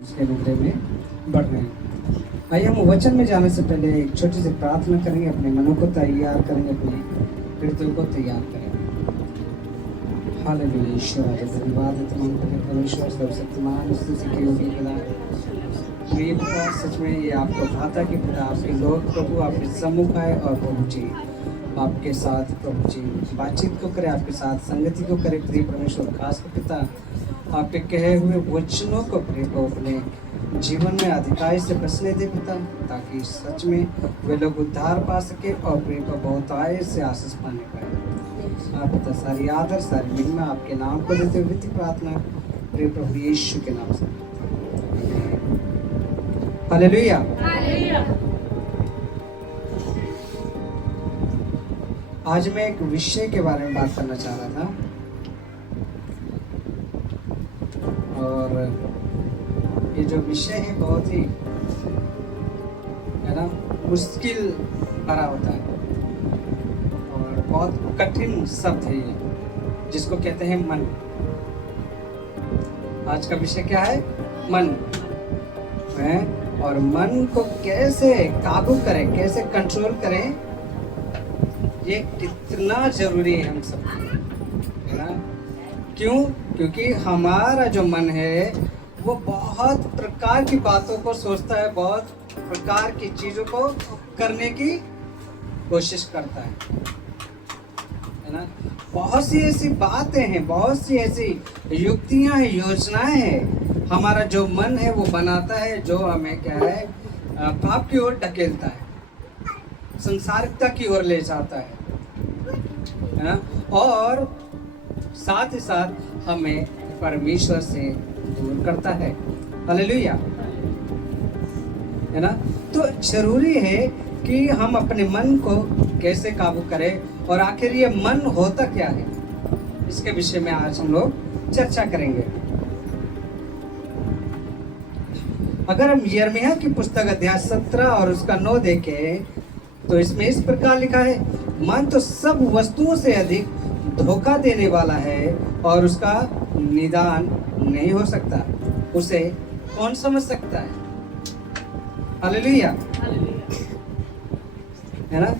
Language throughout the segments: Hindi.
उसके नजरे में बढ़ रहे हैं। आइए हम वचन में जाने से पहले एक छोटी सी प्रार्थना करेंगे, अपने मनों को तैयार करेंगे, अपने हृदय को तैयार करेंगे। हालेलुया। ईश्वर आगे धन्यवाद है तमाम परमेश्वर सर्वशक्तिमान स्तुति के योग्य पिता, प्रिय पिता, सच में ये आपको भाता कि पिता आपके लोग प्रभु आपके सम्मुख आए और प्रभु जी आपके साथ प्रभु जी बातचीत को करे, आपके साथ संगति को करे। प्रिय परमेश्वर खास कर पिता आपके कहे हुए वचनों को प्रभु अपने जीवन में अधिकारी से बसने दे पिता, ताकि सच में वे लोग उद्धार पा सके और प्रभु बहुत आय से आशीष पाने पाए। आप पिता सारी आदर सारी महिमा आपके नाम को देते हुए प्रार्थना प्रिय प्रभु यीशु के नाम से। हालेलुया। आज मैं एक विषय के बारे में बात करना चाह रहा था और ये जो विषय है बहुत ही है ना मुश्किल भरा होता है और बहुत कठिन शब्द है ये, जिसको कहते हैं मन। आज का विषय क्या है? मन है। और मन को कैसे काबू करें, कैसे कंट्रोल करें, ये कितना जरूरी है हम सब, है ना? क्यों? क्योंकि हमारा जो मन है वो बहुत प्रकार की बातों को सोचता है, बहुत प्रकार की चीजों को करने की कोशिश करता है ना? बहुत सी ऐसी बातें हैं, बहुत सी ऐसी युक्तियां हैं, योजनाएं हैं हमारा जो मन है वो बनाता है, जो हमें क्या है पाप की ओर ढकेलता है, संसारिकता की ओर ले जाता है ना? और साथ ही साथ हमें परमेश्वर से दूर करता है। हालेलुया, है ना? तो जरूरी है कि हम अपने मन को कैसे काबू करें और आखिर ये मन होता क्या है, इसके विषय में आज हम लोग चर्चा करेंगे। अगर हम यिर्मयाह की पुस्तक अध्याय 17 और उसका 9 देखें तो इसमें इस प्रकार लिखा है, मन तो सब वस्तुओं से अधिक धोखा देने वाला है और उसका निदान नहीं हो सकता, उसे कौन समझ सकता है? हालेलुया, है ना?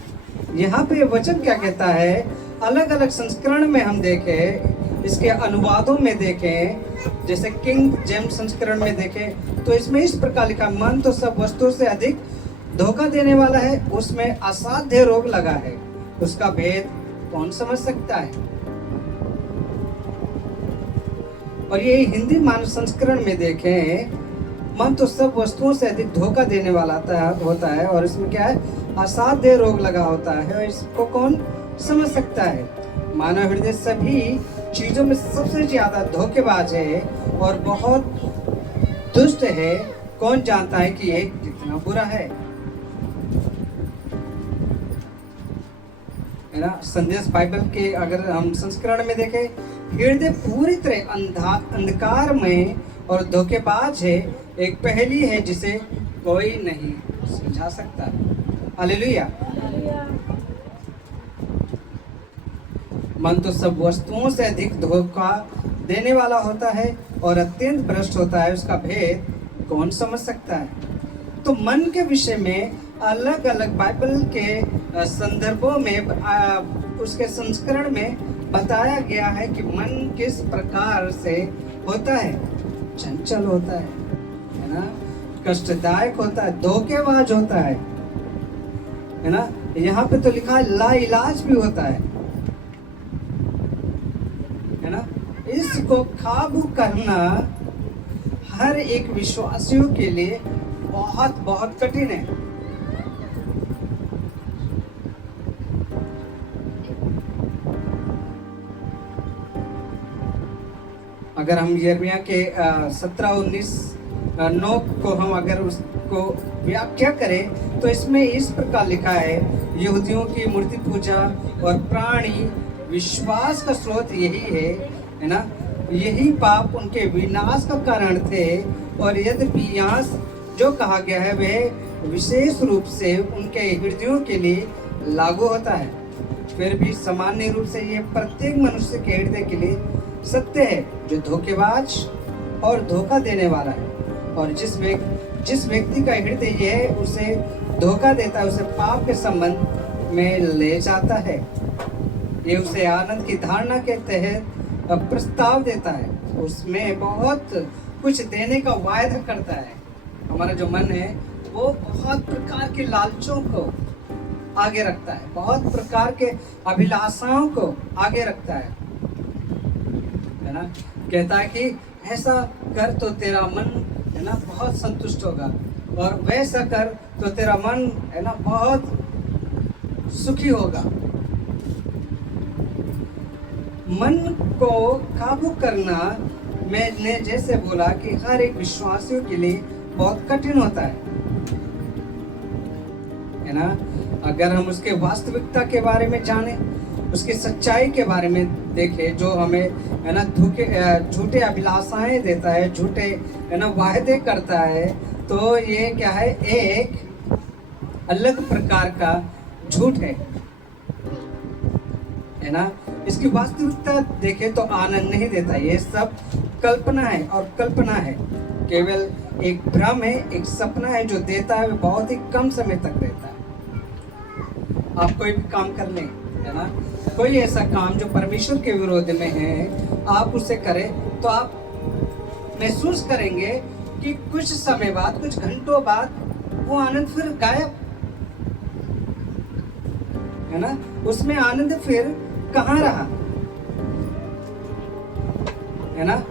यहाँ पे वचन क्या कहता है? अलग अलग संस्करण में हम देखें, इसके अनुवादों में देखें, जैसे किंग जेम्स संस्करण में देखें तो इसमें इस प्रकार लिखा, मन तो सब वस्तुओं से अधिक धोखा देने वाला है, उसमें असाध्य रोग लगा है, उसका भेद कौन समझ सकता है? और ये हिंदी मानव संस्करण में देखें, मन तो सब वस्तुओं से अधिक धोखा देने वाला होता है और इसमें क्या है? असाध्य रोग लगा होता है और इसको कौन समझ सकता है? मानव हृदय सभी चीजों में सबसे ज्यादा धोखेबाज है और बहुत दुष्ट है, कौन जानता है कि ये कितना बुरा है ना? संदेश बाइबल के अगर हम संस्करण में देखें, हृदय पूरी तरह अंधकार में और धोखेबाज है, एक पहेली है जिसे कोई नहीं समझा सकता। हालेलुया। मन तो सब वस्तुओं से अधिक धोखा देने वाला होता है और अत्यंत भ्रष्ट होता है, उसका भेद कौन समझ सकता है? तो मन के विषय में अलग अलग बाइबल के संदर्भों में उसके संस्करण में बताया गया है कि मन किस प्रकार से होता है। चंचल होता है ना? कष्टदायक होता है, धोखेबाज होता है ना? यहाँ पे तो लिखा है लाइलाज भी होता है ना? इसको काबू करना हर एक विश्वासियों के लिए बहुत बहुत कठिन है। अगर हम यिर्मयाह के 17-19-9 को हम अगर उसको व्याख्या करें तो इसमें इस प्रकार लिखा है, यहूदियों की मूर्ति पूजा और प्राणी विश्वास का स्रोत यही है ना? यही पाप उनके विनाश का कारण थे और यद्यपि यहाँ जो कहा गया है वह विशेष रूप से उनके हृदयों के लिए लागू होता है, फिर भी सामान्य रूप से ये प्रत्येक मनुष्य के हृदय के लिए सत्य है जो धोखेबाज और धोखा देने वाला है। और जिस व्यक्ति का हृदय यह उसे धोखा देता है, उसे पाप के संबंध में ले जाता है। ये उसे आनंद की धारणा के तहत प्रस्ताव देता है, उसमें बहुत कुछ देने का वायदा करता है। हमारा जो मन है वो बहुत प्रकार के लालचों को आगे रखता है, बहुत प्रकार के अभिलाषाओं को आगे रखता है ना। कहता है कि ऐसा कर तो तेरा मन है ना बहुत संतुष्ट होगा, और वैसा कर तो तेरा मन है ना बहुत सुखी होगा। मन को काबू करना, मैंने जैसे बोला कि हर एक विश्वासियों के लिए बहुत कठिन होता है ना। अगर हम उसके वास्तविकता के बारे में जाने, उसकी सच्चाई के बारे में देखें, जो हमें है ना झूठे अभिलाषाएं देता है, झूठे है ना वायदे करता है, तो ये क्या है, एक अलग प्रकार का झूठ है ना। इसकी वास्तविकता देखें तो आनंद नहीं देता, ये सब कल्पना है, और कल्पना है केवल एक भ्रम है, एक सपना है जो देता है वो बहुत ही कम समय तक देता है। आप कोई भी काम कर लें है ना, कोई ऐसा काम जो परमेश्वर के विरोध में है, आप उसे करें तो आप महसूस करेंगे कि कुछ समय बाद, कुछ घंटों बाद वो आनंद फिर गायब है ना, उसमें आनंद फिर कहाँ रहा है ना।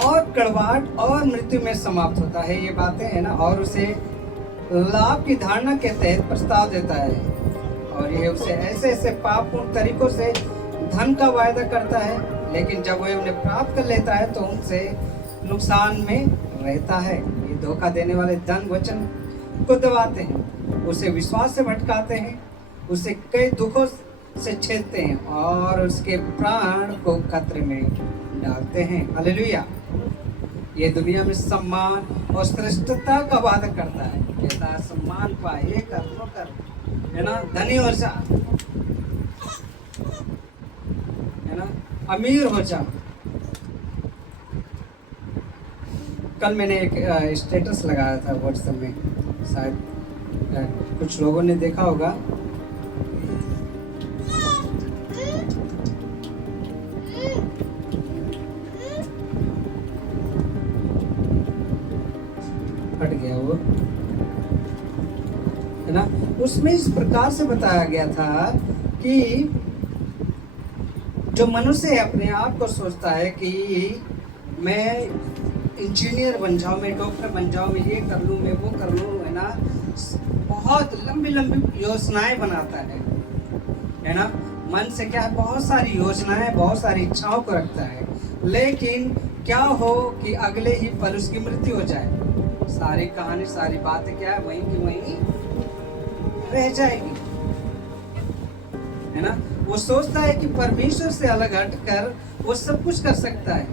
और कड़वाहट और मृत्यु में समाप्त होता है, ये बातें है ना। और उसे लाभ की धारणा के तहत प्रस्ताव देता है, और ये उसे ऐसे ऐसे पापपूर्ण तरीकों से धन का वायदा करता है, लेकिन जब वह उन्हें प्राप्त कर लेता है तो उनसे नुकसान में रहता है। ये धोखा देने वाले धन वचन को दबाते हैं, उसे विश्वास से भटकाते हैं, उसे कई दुखों से छेदते हैं, और उसके प्राण को खतरे में डालते हैं। हालेलुया। ये दुनिया में सम्मान और श्रेष्ठता का वादा करता है, कहता है सम्मान पाए, ये कर वो कर है ना, धनी हो जा है ना, अमीर हो जा। कल मैंने एक स्टेटस लगाया था व्हाट्सएप में, शायद कुछ लोगों ने देखा होगा। हट गया वो है ना। उसमें इस प्रकार से बताया गया था कि जो मनुष्य अपने आप को सोचता है कि मैं इंजीनियर बन जाऊं, मैं डॉक्टर बन जाऊं, मैं ये कर लूं, मैं वो कर लूं है ना, बहुत लंबी लंबी योजनाएं बनाता है ना। मन से क्या है, बहुत सारी योजनाएं, बहुत सारी इच्छाओं को रखता है, लेकिन क्या हो कि अगले ही पल उसकी मृत्यु हो जाए, सारी कहानी, सारी बातें क्या है, वहीं की वहीं रह जाएगी है ना। वो सोचता है कि परमेश्वर से अलग हटकर वो सब कुछ कर सकता है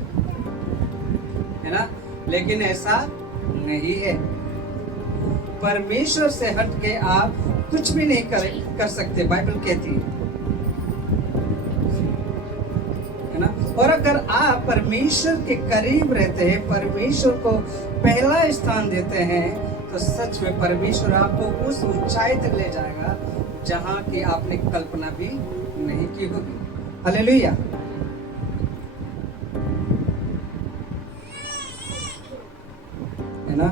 ना, लेकिन ऐसा नहीं है। परमेश्वर से हटके आप कुछ भी नहीं कर सकते, बाइबल कहती है ना। और अगर आप परमेश्वर के करीब रहते हैं, परमेश्वर को पहला स्थान देते हैं, तो सच में परमेश्वर आपको उस ऊंचाई तक ले जाएगा जहां की आपने कल्पना भी नहीं की होगी। हालेलुया। है ना।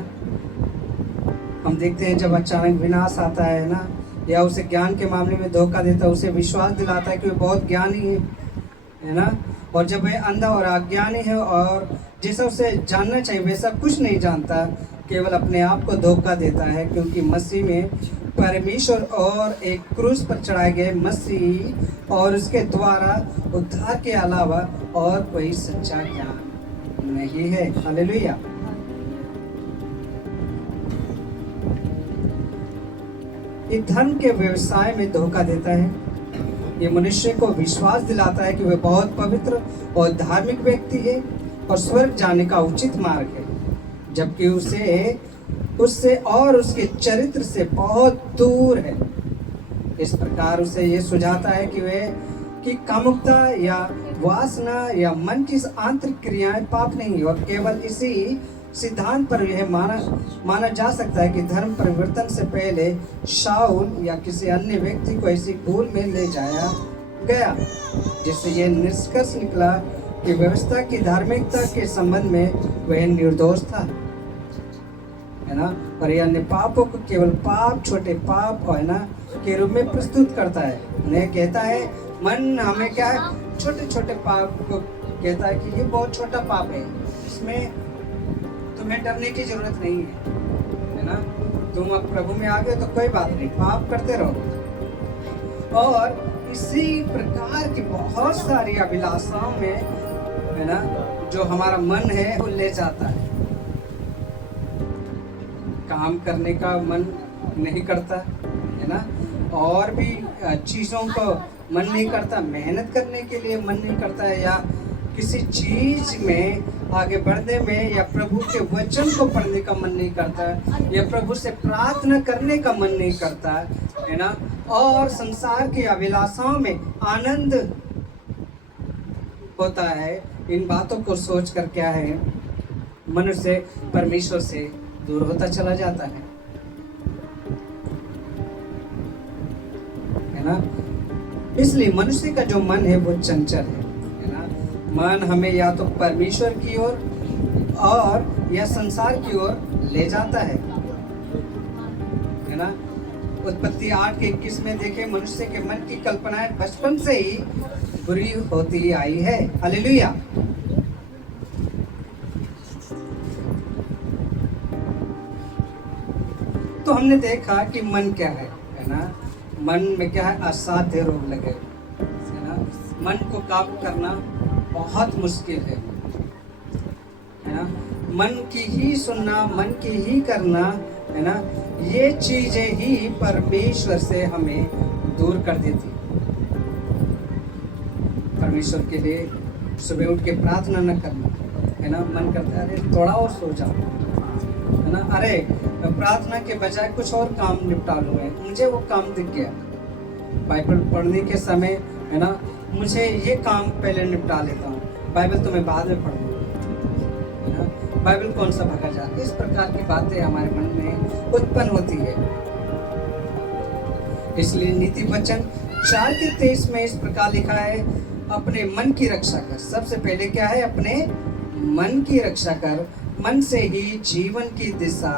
हम देखते हैं जब अचानक विनाश आता है ना, या उसे ज्ञान के मामले में धोखा देता है, उसे विश्वास दिलाता है कि वो बहुत ज्ञानी है ना। और जब वह अंधा और अज्ञानी है और जैसा उसे जानना चाहिए वैसा कुछ नहीं जानता, केवल अपने आप को धोखा देता है, क्योंकि मसीह में परमेश्वर और एक क्रूस पर चढ़ाए गए मसीह और उसके द्वारा उद्धार के अलावा और कोई सच्चा ज्ञान नहीं है। हालेलुया। ये धर्म के व्यवसाय में धोखा देता है। ये मनुष्य को विश्वास दिलाता है कि वह बहुत पवित्र और धार्मिक व्यक्ति है और स्वर्ग जाने का उचित मार्ग है, जबकि उससे और उसके चरित्र से बहुत दूर है। इस प्रकार उसे ये सुझाता है कि कामुकता या वासना या मन की आंतरिक क्रियाएं पाप नहीं, और केवल इसी सिद्धांत पर यह माना जा सकता है कि धर्म परिवर्तन से पहले शाऊल या किसी अन्य व्यक्ति को ऐसी भूल में ले जाया गया जिससे यह निष्कर्ष निकला कि व्यवस्था की धार्मिकता के संबंध में वह निर्दोष था, है ना। और यह अन्य पापों को केवल पाप, छोटे पाप है ना के रूप में प्रस्तुत करता है। उन्हें कहता है, मन हमें क्या है, छोटे छोटे पाप को कहता है कि ये बहुत छोटा पाप है, इसमें तुम्हें डरने की जरूरत नहीं है ना। तुम अब प्रभु में आ गए तो कोई बात नहीं, पाप करते रहो। और इसी प्रकार की बहुत सारी अभिलाषाओं में, है ना, जो हमारा मन है वो ले जाता है। काम करने का मन नहीं करता, है ना, और भी चीज़ों को मन नहीं करता, मेहनत करने के लिए मन नहीं करता है, या किसी चीज में आगे बढ़ने में, या प्रभु के वचन को पढ़ने का मन नहीं करता, या प्रभु से प्रार्थना करने का मन नहीं करता, है ना। और संसार की अभिलाषाओं में आनंद होता है। इन बातों को सोचकर क्या है, मनुष्य परमेश्वर से दूर होता चला जाता है ना। इसलिए मनुष्य का जो मन है वो चंचल है ना। मन हमें या तो परमेश्वर की ओर और या संसार की ओर ले जाता है ना। उत्पत्ति 8:21 में देखें, मनुष्य के मन की कल्पनाएं बचपन से ही बुरी होती आई है। हालेलुया। तो हमने देखा कि मन क्या है ना। मन में क्या है, असाध्य रोग लगे, है ना। मन को काबू करना बहुत मुश्किल है ना। मन की ही सुनना, मन की ही करना, है ना, ये चीजें ही परमेश्वर से हमें दूर कर देती। परमेश्वर के लिए सुबह उठ के प्रार्थना न करना, है ना। मन करता है अरे थोड़ा और सो जाओ, है ना, अरे प्रार्थना के बजाय कुछ और काम निपटा लूँ, मुझे वो काम दिख गया। बाइबल पढ़ने के समय, है ना, मुझे ये काम पहले निपटा लेता हूँ, बाइबल तो मैं बाद में पढ़ लूँगा, है ना। बाइबल कौन सा भगा जाता है। इस प्रकार की बातें हमारे मन में उत्पन्न होती है। इसलिए नीति वचन 4:23 में इस प्रकार लिखा है, अपने मन की रक्षा कर। सबसे पहले क्या है, अपने मन की रक्षा कर, मन से ही जीवन की दिशा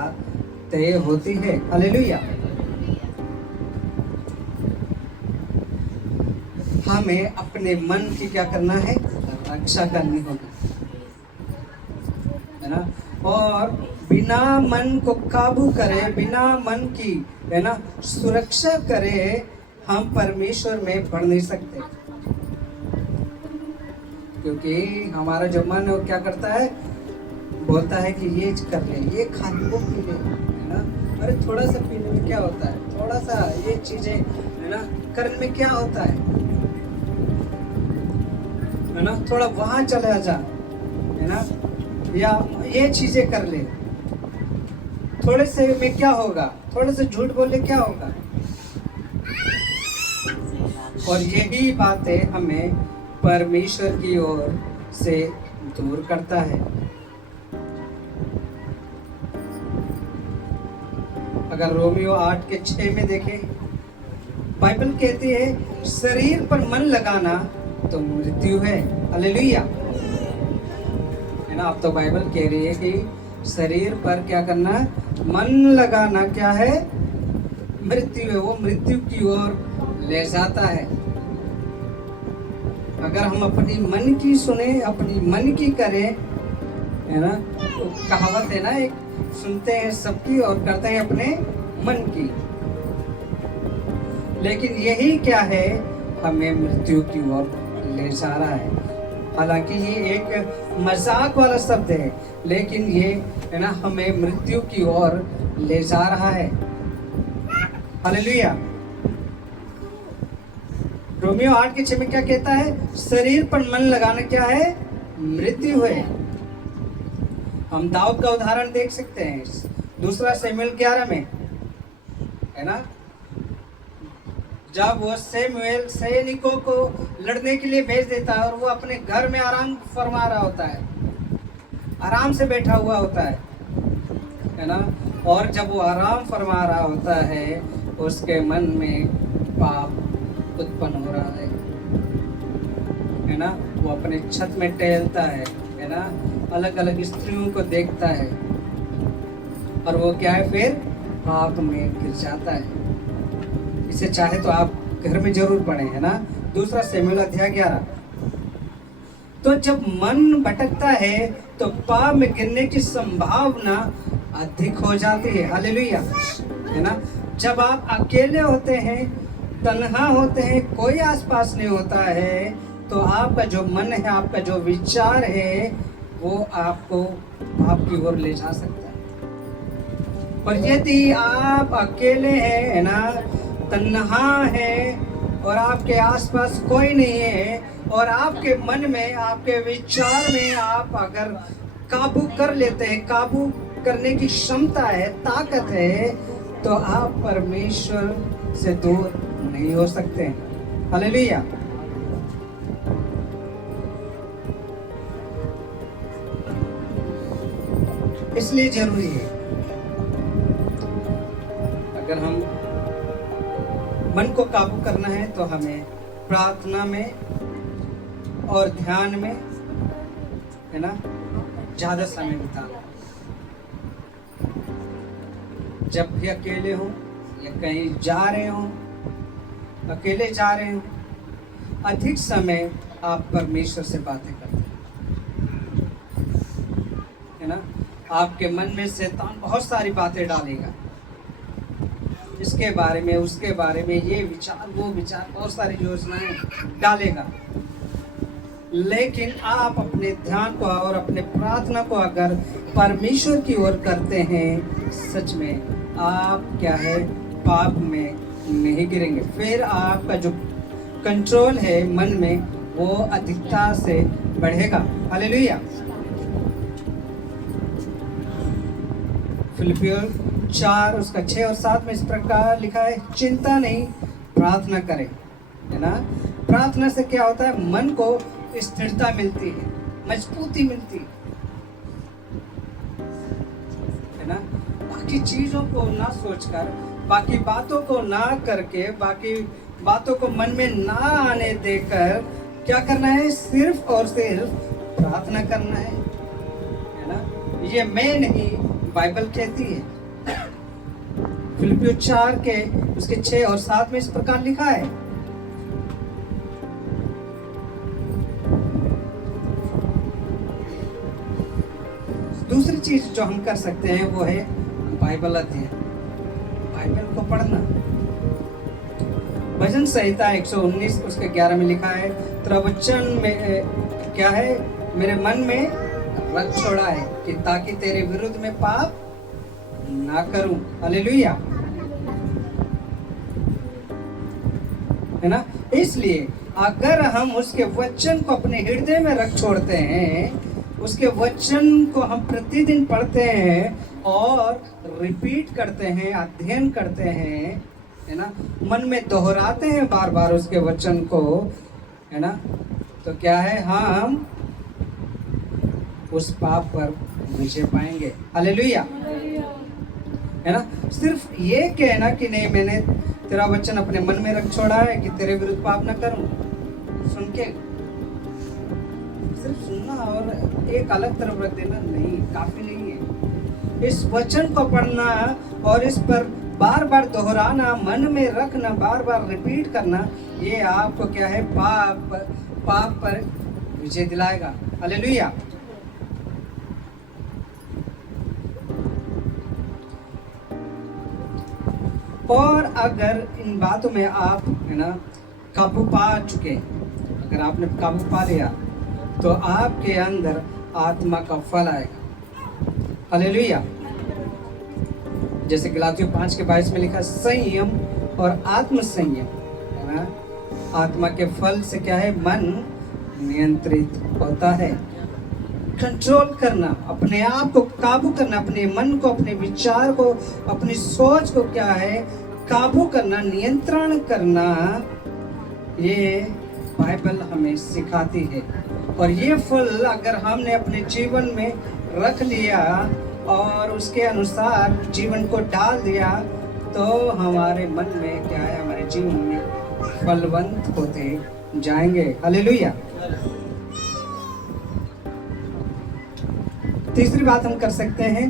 तय होती है। हालेलुया। हमें अपने मन की क्या करना है, रक्षा करनी होगी, है ना। और बिना मन को काबू करे, बिना मन की, है ना, सुरक्षा करे, हम परमेश्वर में बढ़ नहीं सकते। क्योंकि हमारा जो मन है वो क्या करता है, बोलता है कि ये कर ले, ये खा ले, वो पी ले, है ना। अरे थोड़ा सा पीने में क्या होता है, थोड़ा सा ये चीजें, है ना, करने में क्या होता है ना। थोड़ा वहां चला जा, है ना, या ये चीजें कर ले, थोड़े से में क्या होगा, थोड़े से झूठ बोले क्या होगा। और यही बातें हमें परमेश्वर की ओर से दूर करता है। अगर रोमियो 8:6 में देखें, बाइबल कहती है शरीर पर मन लगाना तो मृत्यु है। हालेलुया, है ना। अब तो बाइबल कह रही है कि शरीर पर क्या करना, मन लगाना क्या है, मृत्यु है। वो मृत्यु की ओर ले जाता है। अगर हम अपनी मन की सुने, अपनी मन की करें, है ना, तो कहावत है ना, एक सुनते हैं सबकी और करते हैं अपने मन की। लेकिन यही क्या है, हमें मृत्यु की ओर ले जा रहा है। हालांकि ये एक मजाक वाला शब्द है, लेकिन ये, है ना, हमें मृत्यु की ओर ले जा रहा है। हालेलुया। रोमियो 8:6 में क्या कहता है, शरीर पर मन लगाना क्या है, मृत्यु है। हम दाऊद का उदाहरण देख सकते हैं 2 शमूएल 11 में, है ना। जब वो सैमुएल सैनिकों को लड़ने के लिए भेज देता है और वो अपने घर में आराम फरमा रहा होता है, आराम से बैठा हुआ होता है ना। और जब वो आराम फरमा रहा होता है, उसके मन में पाप उत्पन्न हो रहा है ना। वो अपने छत में टहलता है ना, अलग अलग स्त्रियों को देखता है और वो क्या है, फिर पाप में गिर जाता है। इसे चाहे तो आप घर में जरूर पढ़ें, है ना। दूसरा शमूएल अध्याय 11। तो जब मन भटकता है तो पाप में गिरने की संभावना अधिक हो जाती है। हालेलुया, है ना। जब आप अकेले होते हैं, तन्हा होते हैं, कोई आसपास नहीं होता है, तो आपका जो मन है, आपका जो विचार है, वो आपको पाप की ओर ले जा सकता है। पर यदि आप अकेले हैं, है ना, तन्हा है और आपके आसपास कोई नहीं है और आपके मन में, आपके विचार में आप अगर काबू कर लेते हैं, काबू करने की क्षमता है, ताकत है, तो आप परमेश्वर से दूर नहीं हो सकते। हालेलुया। इसलिए जरूरी है, अगर हम मन को काबू करना है तो हमें प्रार्थना में और ध्यान में, है ना, ज्यादा समय बिताना। जब भी अकेले हो या कहीं जा रहे हो, अकेले जा रहे हो, अधिक समय आप परमेश्वर से बातें करते है ना। आपके मन में शैतान बहुत सारी बातें डालेगा, इसके बारे में, उसके बारे में, ये विचार, वो विचार, बहुत सारी योजनाएं डालेगा। लेकिन आप अपने ध्यान को और अपने प्रार्थना को अगर परमेश्वर की ओर करते हैं, सच में आप क्या है, पाप में नहीं गिरेंगे। फिर आपका जो कंट्रोल है मन में, वो अधिकता से बढ़ेगा। हालेलुया। फिलिपियर 4 उसका 6 और 7 में इस प्रकार लिखा है, चिंता नहीं, प्रार्थना करें, है ना। प्रार्थना से क्या होता है, मन को स्थिरता मिलती है, मजबूती मिलती है ना। बाकी चीजों को ना सोचकर, बाकी बातों को ना करके, बाकी बातों को मन में ना आने देकर क्या करना है, सिर्फ और सिर्फ प्रार्थना करना है ना। ये मैं नहीं, बाइबल कहती है। फिलिपियर 4 के उसके 6 और 7 में इस प्रकार लिखा है। दूसरी चीज जो हम कर सकते हैं वो है बाइबल अध्ययन, बाइबल को पढ़ना। भजन संहिता 119 उसके 11 में लिखा है, तेरा वचन में क्या है, मेरे मन में रख छोड़ा है कि ताकि तेरे विरुद्ध में पाप ना करूं। हालेलुया, है ना। इसलिए अगर हम उसके वचन को अपने हृदय में रख छोड़ते हैं, उसके वचन को हम प्रतिदिन पढ़ते हैं और रिपीट करते हैं, अध्ययन करते हैं, है ना, मन में दोहराते हैं बार बार उसके वचन को, है ना, तो क्या है, हम उस पाप पर विजय पाएंगे। हालेलुया, है ना। सिर्फ ये कहना कि नहीं, मैंने तेरा वचन अपने मन में रख छोड़ा है कि तेरे विरुद्ध पाप ना करूं, सुन के सिर्फ सुनना और एक अलग तरफ रख देना नहीं, काफी नहीं है। इस वचन को पढ़ना और इस पर बार बार दोहराना, मन में रखना, बार बार रिपीट करना, ये आपको क्या है, पाप पर विजय दिलाएगा। हालेलुया। और अगर इन बातों में आप, है ना, काबू पा चुके, अगर आपने काबू पा लिया, तो आपके अंदर आत्मा का फल आएगा। हालेलुया। जैसे गलातियों 5 के 22 में लिखा, संयम और आत्म संयम, है ना। आत्मा के फल से क्या है, मन नियंत्रित होता है। कंट्रोल करना, अपने आप को काबू करना, अपने मन को, अपने विचार को, अपनी सोच को क्या है, काबू करना, नियंत्रण करना, ये बाइबल हमें सिखाती है। और ये फल अगर हमने अपने जीवन में रख लिया और उसके अनुसार जीवन को डाल दिया तो हमारे मन में क्या है, हमारे जीवन में फलवंत होते जाएंगे। हालेलुया। तीसरी बात हम कर सकते हैं,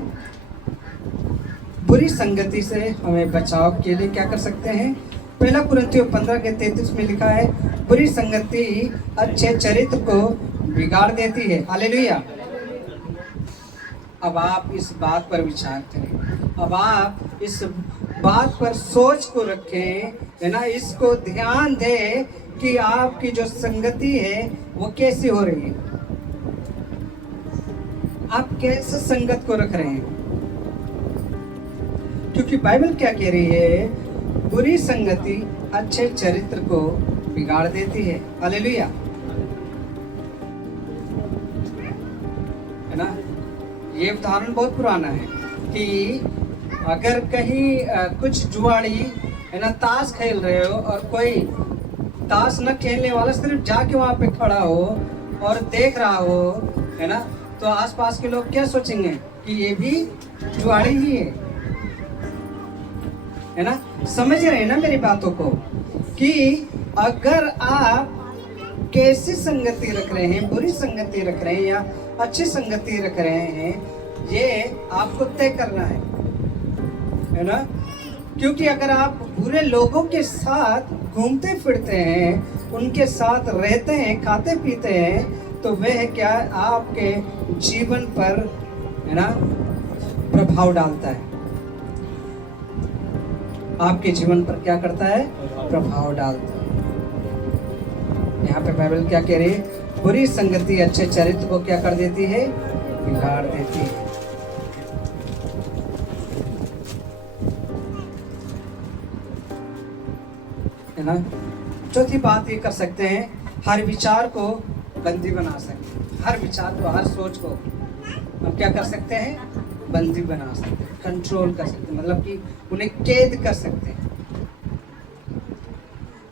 बुरी संगति से हमें बचाव के लिए क्या कर सकते हैं। पहला कुरिन्थियों 15:33 में लिखा है, बुरी संगति अच्छे चरित्र को बिगाड़ देती है। हालेलुया। अब आप इस बात पर विचार करें, अब आप इस बात पर सोच को रखें, है ना, इसको ध्यान दें कि आपकी जो संगति है वो कैसी हो रही है, आप कैसे संगत को रख रहे हैं। क्योंकि बाइबल क्या कह रही है, बुरी संगति अच्छे चरित्र को बिगाड़ देती है। हालेलुया, है ना। ये उदाहरण बहुत पुराना है कि अगर कहीं कुछ जुआड़ी, है ना, ताश खेल रहे हो और कोई ताश न खेलने वाला सिर्फ जाके वहां पे खड़ा हो और देख रहा हो, है ना, तो आसपास के लोग क्या सोचेंगे कि ये भी जुआड़ी ही है ना। समझ रहे हैं ना मेरी बातों को, कि अगर आप कैसी संगति रख रहे हैं, बुरी संगति रख रहे हैं या अच्छी संगति रख रहे हैं, ये आपको तय करना है ना। क्योंकि अगर आप बुरे लोगों के साथ घूमते फिरते हैं, उनके साथ रहते हैं, खाते पीते हैं, तो वह क्या आपके जीवन पर, है ना, प्रभाव डालता है। आपके जीवन पर क्या करता है, प्रभाव डालता है। यहाँ पे बाइबल क्या कह रही है, बुरी संगति अच्छे चरित्र को क्या कर देती है, बिगाड़ देती है। ना, चौथी बात ये कर सकते हैं, हर विचार को बंदी बना सकते हैं। हर विचार को, हर सोच को हम क्या कर सकते हैं, बंदी बना सकते हैं, कंट्रोल कर सकते हैं, मतलब कि उन्हें कैद कर सकते हैं।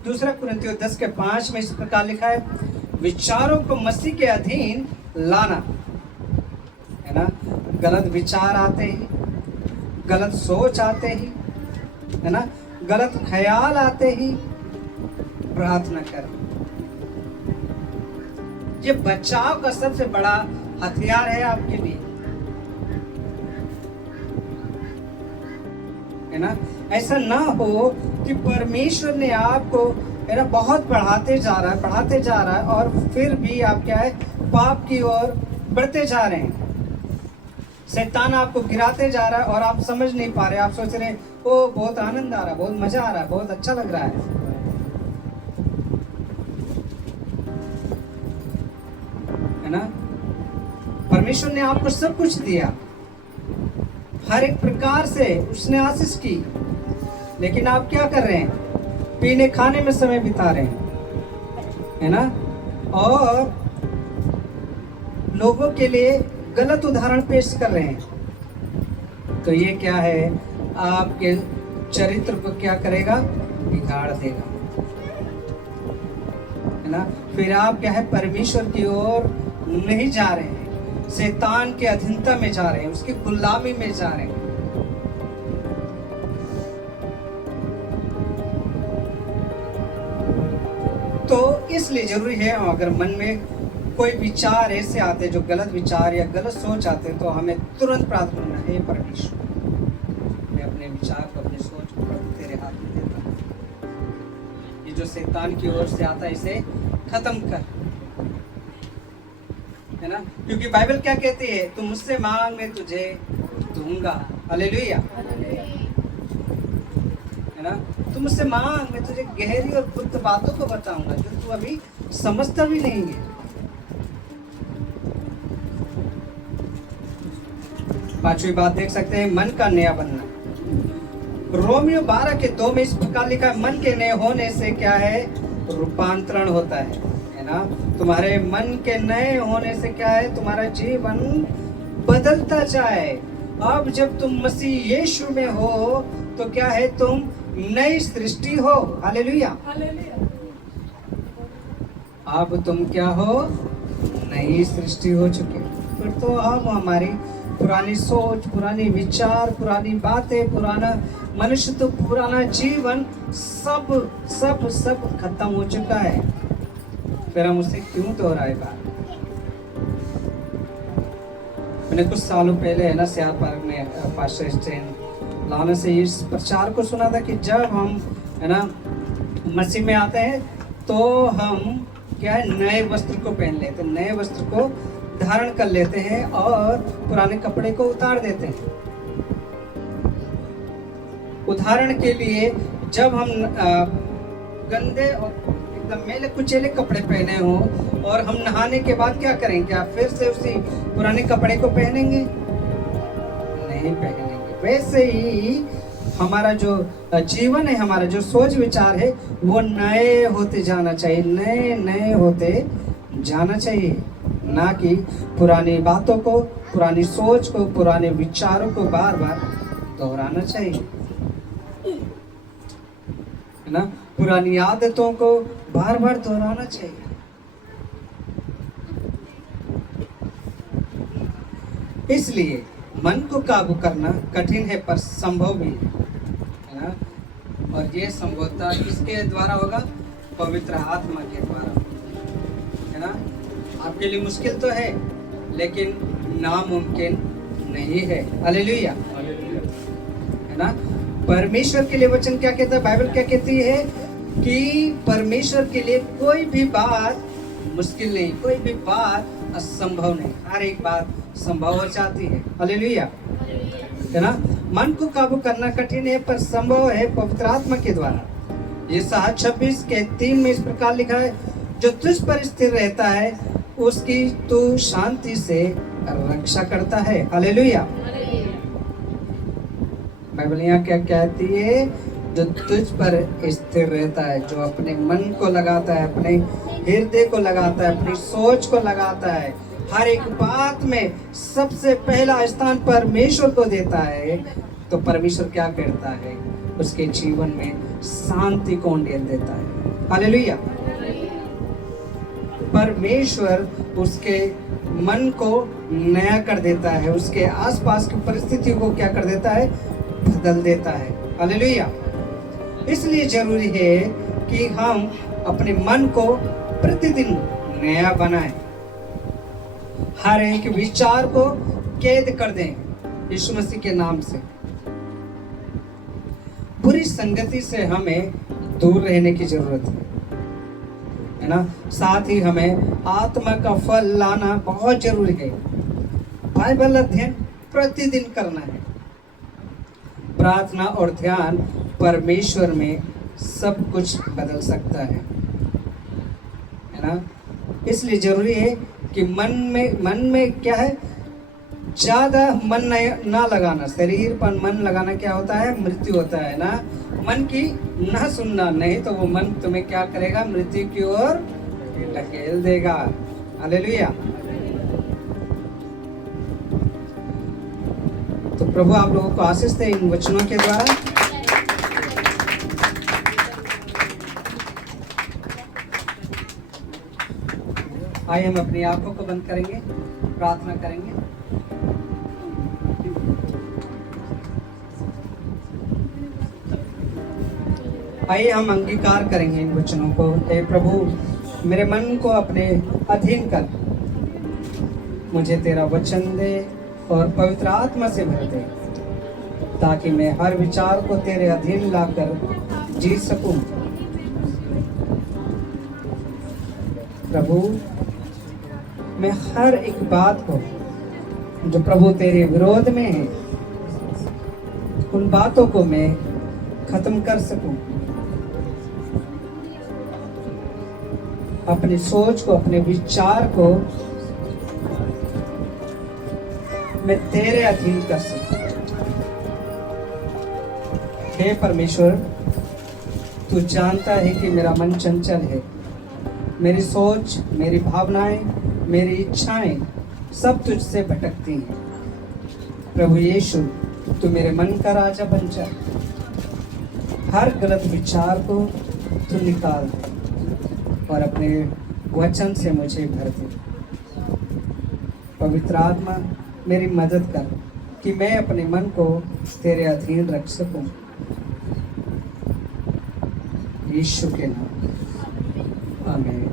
दूसरा कुरिन्थियों 10:5 में इस प्रकार लिखा है, विचारों को मसीह के अधीन लाना, है ना। गलत विचार आते ही, गलत सोच आते ही, है ना, गलत ख्याल आते ही प्रार्थना करें। ये बचाव का सबसे बड़ा हथियार है आपके लिए, है ना। ऐसा ना हो कि परमेश्वर ने आपको, है ना, बहुत बढ़ाते जा रहा है और फिर भी आप क्या है, पाप की ओर बढ़ते जा रहे हैं। शैतान आपको गिराते जा रहा है और आप समझ नहीं पा रहे, आप सोच रहे हैं ओ बहुत आनंद आ रहा है, बहुत मजा आ रहा है, बहुत अच्छा लग रहा है ना। परमेश्वर ने आपको सब कुछ दिया, हर एक प्रकार से उसने आशीष की, लेकिन आप क्या कर रहे हैं, पीने खाने में समय बिता रहे हैं, है ना, और लोगों के लिए गलत उदाहरण पेश कर रहे हैं। तो ये क्या है, आपके चरित्र को क्या करेगा, बिगाड़ देगा, है ना। फिर आप क्या है, परमेश्वर की ओर नहीं जा रहे हैं, शैतान के अधीनता में जा रहे हैं, उसकी गुलामी में जा रहे हैं। तो इसलिए जरूरी है, अगर मन में कोई विचार ऐसे आते, जो गलत विचार या गलत सोच आते, तो हमें तुरंत प्रार्थना करना है, परमेश्वर मैं अपने विचार को, अपनी सोच को तेरे हाथ में देता हूं। ये जो शैतान की ओर से आता है, इसे खत्म कर, है ना। क्योंकि बाइबल क्या कहती है, तुम मुझसे मांग मैं तुझे दूंगा। हालेलुया, है ना। तुम मुझसे मांग मैं तुझे गहरी और गुप्त बातों को बताऊंगा, जो तू अभी समझता भी नहीं है। पांचवी बात देख सकते हैं, मन का नया बनना। रोमियो 12:2 में इस प्रकार लिखा है, मन के नए होने से क्या है, रूपांतरण होता है ना। तुम्हारे मन के नए होने से क्या है, तुम्हारा जीवन बदलता जाए। अब जब तुम मसीह यीशु में हो तो क्या है, तुम नई सृष्टि हो। हालेलुया। अब तुम क्या हो? नई सृष्टि हो चुके। फिर तो अब हमारी पुरानी सोच, पुरानी विचार, पुरानी बातें, पुराना मनुष्य, तो पुराना जीवन सब सब सब खत्म हो चुका है। फिर हम उसे क्यों दोहराए बात? मैंने कुछ सालों पहले है ना सियार पार्क में पास्टर स्टेन लाने से इस प्रचार को सुना था कि जब हम है ना मसीह में आते हैं तो हम क्या है, नए वस्त्र को पहन लेते हैं, नए वस्त्र को धारण कर लेते हैं और पुराने कपड़े को उतार देते हैं। उदाहरण के लिए जब हम गंदे और एकदम मैले कुचेले कपड़े पहने हो और हम नहाने के बाद क्या करेंगे? क्या फिर से उसी पुराने कपड़े को पहनेंगे? नहीं पहनेंगे। वैसे ही हमारा जो जीवन है, हमारा जो सोच विचार है, वो नए होते जाना चाहिए, नए नए होते जाना चाहिए, ना कि पुरानी बातों को, पुरानी सोच को, पुराने विचारों को बार बार दोहराना चाहिए, है ना। पुरानी आदतों को बार बार दोहराना चाहिए। इसलिए मन को काबू करना कठिन है पर संभव भी है ना। और ये संभवता किसके द्वारा होगा? पवित्र आत्मा के द्वारा, है ना। आपके लिए मुश्किल तो है लेकिन नामुमकिन नहीं है। हालेलुया, है ना। परमेश्वर के लिए वचन क्या कहता है? बाइबल क्या कहती है कि परमेश्वर के लिए कोई भी बात मुश्किल नहीं, कोई भी बात असंभव नहीं, हर एक बात संभव हो जाती है। हालेलुया, है ना। मन को काबू करना कठिन है पर संभव है पवित्र आत्मा के द्वारा। ये 26:3 में इस प्रकार लिखा है, जो तुझ पर स्थिर रहता है उसकी तू शांति से रक्षा करता है। हालेलुया। बाइबल यहाँ क्या कहती है? जो तुझ पर स्थिर रहता है, जो अपने मन को लगाता है, अपने हृदय को लगाता है, अपनी सोच को लगाता है, हर एक बात में सबसे पहला स्थान परमेश्वर को देता है, तो परमेश्वर क्या करता है? उसके जीवन में शांति को उंडेल देता है। हालेलुया। परमेश्वर उसके मन को नया कर देता है, उसके आसपास की परिस्थितियों को क्या कर देता है? बदल देता है। हालेलुया। इसलिए जरूरी है कि हम अपने मन को प्रतिदिन नया बनाएं, हर एक विचार को कैद कर दें यीशु मसीह के नाम से। बुरी संगति से हमें दूर रहने की जरूरत है ना। साथ ही हमें आत्मा का फल लाना बहुत जरूरी है। बाइबल अध्ययन प्रतिदिन करना है। प्रार्थना और ध्यान परमेश्वर में सब कुछ बदल सकता है ना। इसलिए जरूरी है कि मन में क्या है? ज्यादा मन ना लगाना। शरीर पर मन लगाना क्या होता है? मृत्यु होता है ना। मन की ना सुनना, नहीं तो वो मन तुम्हें क्या करेगा? मृत्यु की ओर ढकेल देगा। हालेलुया। तो प्रभु आप लोगों को आशीष दे इन वचनों के द्वारा। आइए हम अपनी आंखों को बंद करेंगे, प्रार्थना करेंगे। आइए हम अंगीकार करेंगे इन वचनों को। हे प्रभु, मेरे मन को अपने अधीन कर, मुझे तेरा वचन दे और पवित्र आत्मा से भर दे, ताकि मैं हर विचार को तेरे अधीन लाकर जी सकूं। प्रभु, मैं हर एक बात को जो प्रभु तेरे विरोध में है, उन बातों को मैं खत्म कर सकूं। अपनी सोच को, अपने विचार को मैं तेरे अधीन कर सकूं। हे परमेश्वर, तू जानता है कि मेरा मन चंचल है। मेरी सोच, मेरी भावनाएं, मेरी इच्छाएं सब तुझसे भटकती हैं। प्रभु यीशु, तू मेरे मन का राजा बन जा। हर गलत विचार को तू निकाल दे और अपने वचन से मुझे भर दे। पवित्र आत्मा मेरी मदद कर कि मैं अपने मन को तेरे अधीन रख सकूं। यीशु के नाम, आमीन।